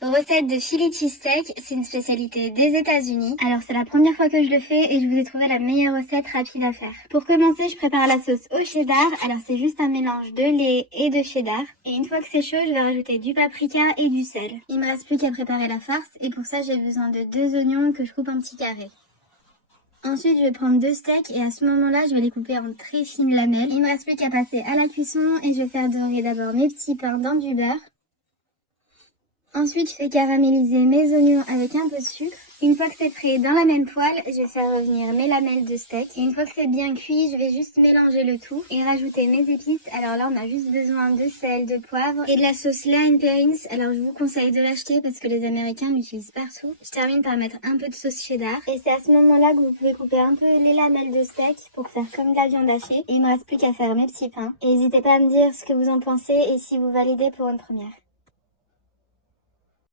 Recette de Philly cheesesteak, c'est une spécialité des États-Unis. Alors c'est la première fois que je le fais et je vous ai trouvé la meilleure recette rapide à faire. Pour commencer, je prépare la sauce au cheddar. Alors c'est juste un mélange de lait et de cheddar. Et une fois que c'est chaud, je vais rajouter du paprika et du sel. Il me reste plus qu'à préparer la farce et pour ça j'ai besoin de 2 oignons que je coupe en petits carrés. Ensuite, je vais prendre 2 steaks et à ce moment-là, je vais les couper en très fines lamelles. Il me reste plus qu'à passer à la cuisson et je vais faire dorer d'abord mes petits pains dans du beurre. Ensuite, je fais caraméliser mes oignons avec un peu de sucre. Une fois que c'est prêt dans la même poêle, je vais faire revenir mes lamelles de steak. Et une fois que c'est bien cuit, je vais juste mélanger le tout et rajouter mes épices. Alors là, on a juste besoin de sel, de poivre et de la sauce Lane Perrins. Alors je vous conseille de l'acheter parce que les Américains l'utilisent partout. Je termine par mettre un peu de sauce cheddar. Et c'est à ce moment-là que vous pouvez couper un peu les lamelles de steak pour faire comme de la viande hachée. Et il me reste plus qu'à faire mes petits pains. Et n'hésitez pas à me dire ce que vous en pensez et si vous validez pour une première.